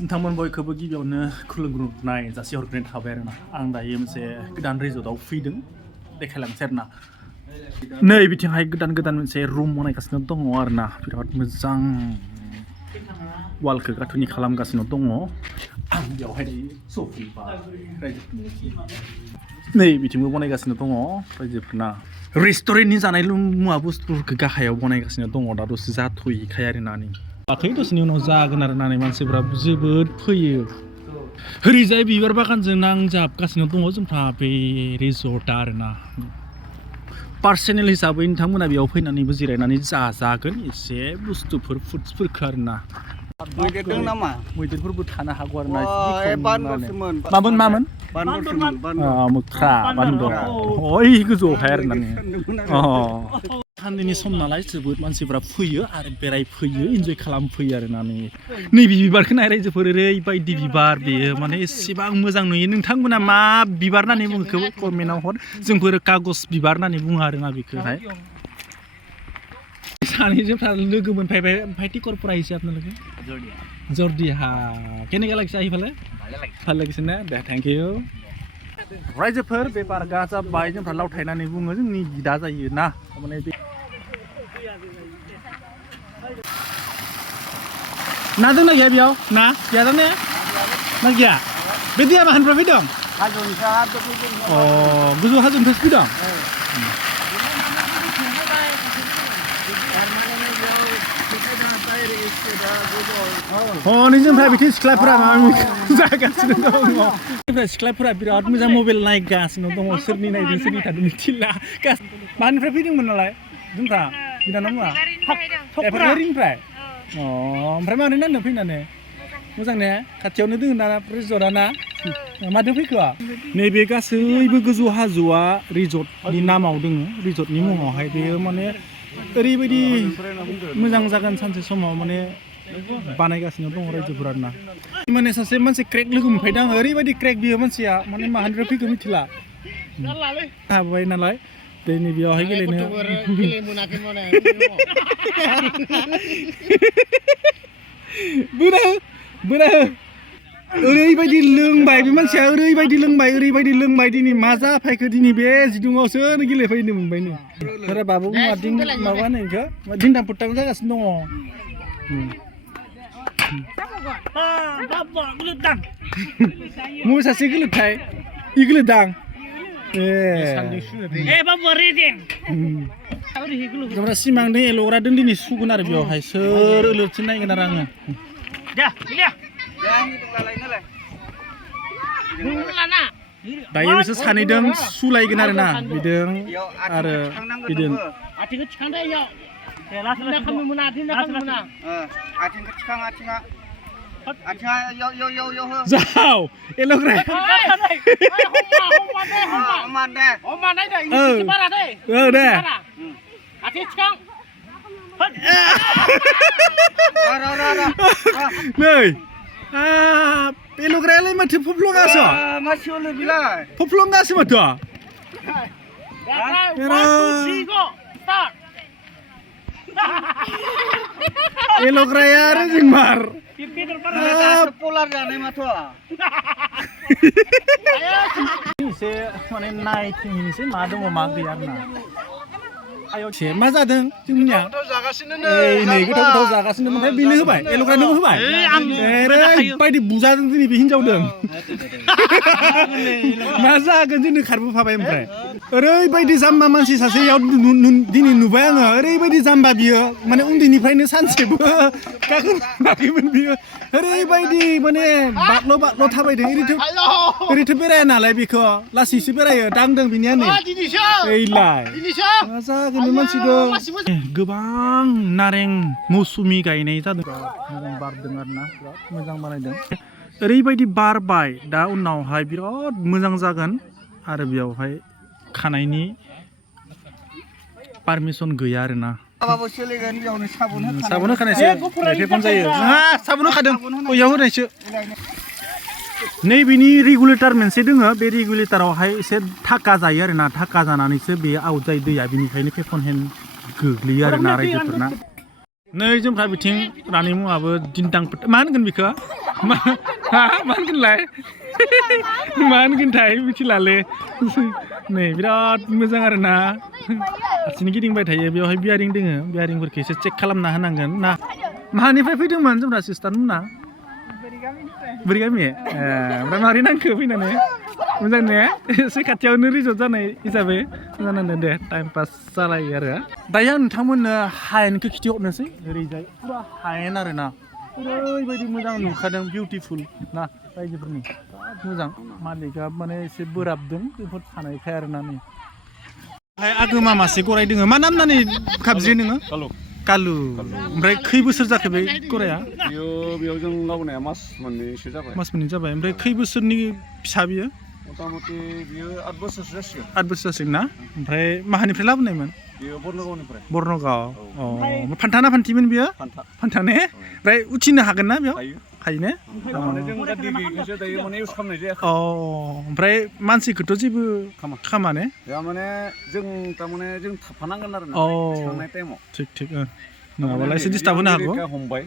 नोंथांमोन बयखौबो गिबियावनो खुलुमग्रोनाय जासिहरग्रोनाय थाबाय आरोना आं दायो मोनसे गोदान रिजर्टआव फैदों देखायलांसै आरोना नै बिथिंहाय गोदान मोनसे रुम बनायगासिनो दङ आरोना बिराद मोजां वालखौ गाथुनि खालामगासिनो दङ आं बेयावहाय सफैबाय नै बिथिंबो बनायगासिनो दङ रायजोफोरना रेस्टुरेन्टनि जानाय मुवा बुस्थुफोरखौ गाहायाव बनायगासिनो दङ दा दसे जाथ'यैखाय आरोना दाख्लै दसेनि उनाव जागोन आरो होननानै मानसिफ्रा जोबोद फैयो ओरैजाय बिबार बागानजों नांजाबगासिनो दङ जोंहा बे रिजर्टआ आरोना पार्सनेल हिसाबै नोंथांमोना बेयाव फैनानैबो जिरायनानै जाजागोन एसे बुस्थुफोर फुड्सफोरखौ आरोना मैदेर दं नामा मैदेरफोरबो थानो हागौ आरोना मामोन मोख्रा बान्दर ओइ गोजौआवहाय आरोना साननैनि सम नालाय जोबोद मानसिफ्रा फैयो आरो बेरायफैयो इन्जय खालामफैयो आरोना नैबे बिबारखौ नाय रायजोफोर ओरैबायदि बिबार बेयो माने एसेबां मोजां नुयो नोंथांमोना मा बिबार होननानै बुङो कमेन्टआव हर जोंफोर कागज बिबार होननानै बुङो आरोना बेखौहाय सानैजों लोगो मोनफैबाय ओमफ्राय टिकरफोरा एसे आपनालोगो जर्दिया केनेका लागिছে আহিफाले ভাল লাগিছে ना दे थैंक यू रायजोफोर बे पार्कआ जाबाय जोंफ्रा लावथाय होननानै बुङो जोंनि गिदा जायो ना माने ना दंना गैया बेयाव ना गैया दां ने ना गैया बे दैया माहानिफ्राय फैदों गोजौ हाजोनिफ्रायसो फैदों जोंफ्रा बिथिं सिख्लाफोरा जागासिनो दङ जोंफ्रा सिख्लाफोरा बिराद मोजां मबाइल नायगासिनो दङ सोरनि नायदों सोरनि थादों मिथिला मानिफ्राय फैदोंमोन नालाय जोंफ्रा बिनानाव मुवा एफारिनिफ्राय ओमफ्राय माबोरै नांदों फैनानै मोजां ने खाथियावनो दोङो ना रिजर्टआ ना माजों फैखो नैबे गासैबो गोजौ हाजोआ रिजर्टनि नामाव दोङो रिजर्टनि मुङावहाय बेयो माने ओरैबायदि मोजां जागोन सानसे समाव माने बानायगासिनो दङ रायजोफोरा ना माने सासे मानसि क्रेक लोगो मोनफैदों आङो ओरैबायदि क्रेक बियो मानसिया माने माहानिफ्राय फैखो मिथिला हाबाय नालाय दिनै बेयावहाय गेलेनो ओरैबायदि लोंबाय बे मानसिया ओरैबायदि लोंबाय दिनै मा जाफायखो दिनै बे जिदुङावसो गेलेफैनो मोनबायनो सोरबा बाबु माबा होनो बेखौ दिन्दां पुट्टां जागासिनो दङ मु सासे गोलोदथाय इ गोलोदां जोंफ्रा सिमांदों एल'ग्रादों दिनै सुगोन आरो बेयावहाय सोर ओलोरथिं नायगोन आरो आङो दायो बिसोर सानैदों सुलायगोन आरोना बिदों आरो बिदों जाव एल'ग्रा दे नै एल'ग्रायालाय माथो फफ्लंगासो फफ्लंगासो माथो एल'ग्राया आरो जोंमार एसे माने नायथिंहैनोसै मा दङ मा गैया आरोना मा जादों जोंनिया नै गोथाव जागासिनो ओमफ्राय बेनो होबाय एल'ग्रानोबो होबाय ओरैबायदि बुजादों दिनै बे हिनजावदों मा जागोन जोंनो खारबोफाबाय ओमफ्राय ओरैबायदि जाम्बा मानसि सासेयाव दिनै नुबाय आङो ओरैबायदि जाम्बा बियो माने उन्दैनिफ्रायनो सानसेबो गाखोनाखैमोन बियो ओरैबायदि माने बादल' थाबायदों ओरैथ' बेराया नालाय बेखौ लासैसो बेरायो दांदों बिनिया नै ओइलाय मा जागोन बे मानसिखौ गोबां नारें मौसुमि गायनाय जादों मोजां बारदों आरोना बिराद मोजां बानायदों ओरैबायदि बारबाय दा उनावहाय बिराद मोजां जागोन आरो बेयावहाय खानायनि पारमिसन गैया आरोना साबुन होखानायसो फन जायो साबुन होखादों बेयाव होनायसो नैबेनि रेगुलेटर मोनसे दोङो बे रेगुलेटरावहाय एसे थाखा जायो आरोना थाखा जानानैसो बे आउट जायो दैया बेनिखायनो फेफन हेन्ड गोग्लैयो आरोना रायजोफोरना नै जोंफ्रा बिथिं रानि मुङाबो दिन्दां मा होनगोन बेखौ मा होनगोनलाय मा होनगोनथाय मिथिलालै नै बिराद मोजां आरोना हारसिंनो गिदिंबाय थायो बेवहाय बियारिं दोङो बियारिंफोरखौ एसे चेक खालामना होनांगोन ना माहानिफ्राय फैदोंमोन जोंना सिस्टार मोनना बोरै गामि ओमफ्राय मारै नांखो फैनानै मोजां ने एसे खाथियावनो रिजर्ट जानाय हिसाबै मोजां नांदों दे टाइम पास जालायो आरो दायो आं नोंथांमोननो हायेनखौ खिथिहरनोसै ओरैजाय फुरा हायेन आरोना ओरैबायदि मोजां नुखादों बिउटिफुल ना रायजोफोरनि मोजां मालिकआ माने एसे बोराबदों बेफोर थानायखाय आरोना नै ओमफ्राय आगोमा मासे गराय दोङो मा नाम होननानै गाबज्रियो नोङो कालु ओमफ्राय खै बोसोर जाखो बे गराया बेयाव जों लाबोनाया मास मोननैसो जाबाय ओमफ्राय खै बोसोरनि फिसा बियो मथा-मथि बियो 8 बोसोरसो जासिगोन 8 बोसोर जासिगोन ना ओमफ्राय माहानिफ्राय लाबोनायमोन बियो बर्नगावनिफ्राय बर्नगाव फान्था ना फान्थिमोन बियो फान्था ने ओमफ्राय उथिनो हागोन ना बेयाव हायो ने ओमफ्राय मानसिखौथ' जेबो खामा ने जों थाफानांगोन आरो ना थांनाय टाइमाव थिग नङाबालाय एसे डिस्टार्ब होनो हागौ हमबाय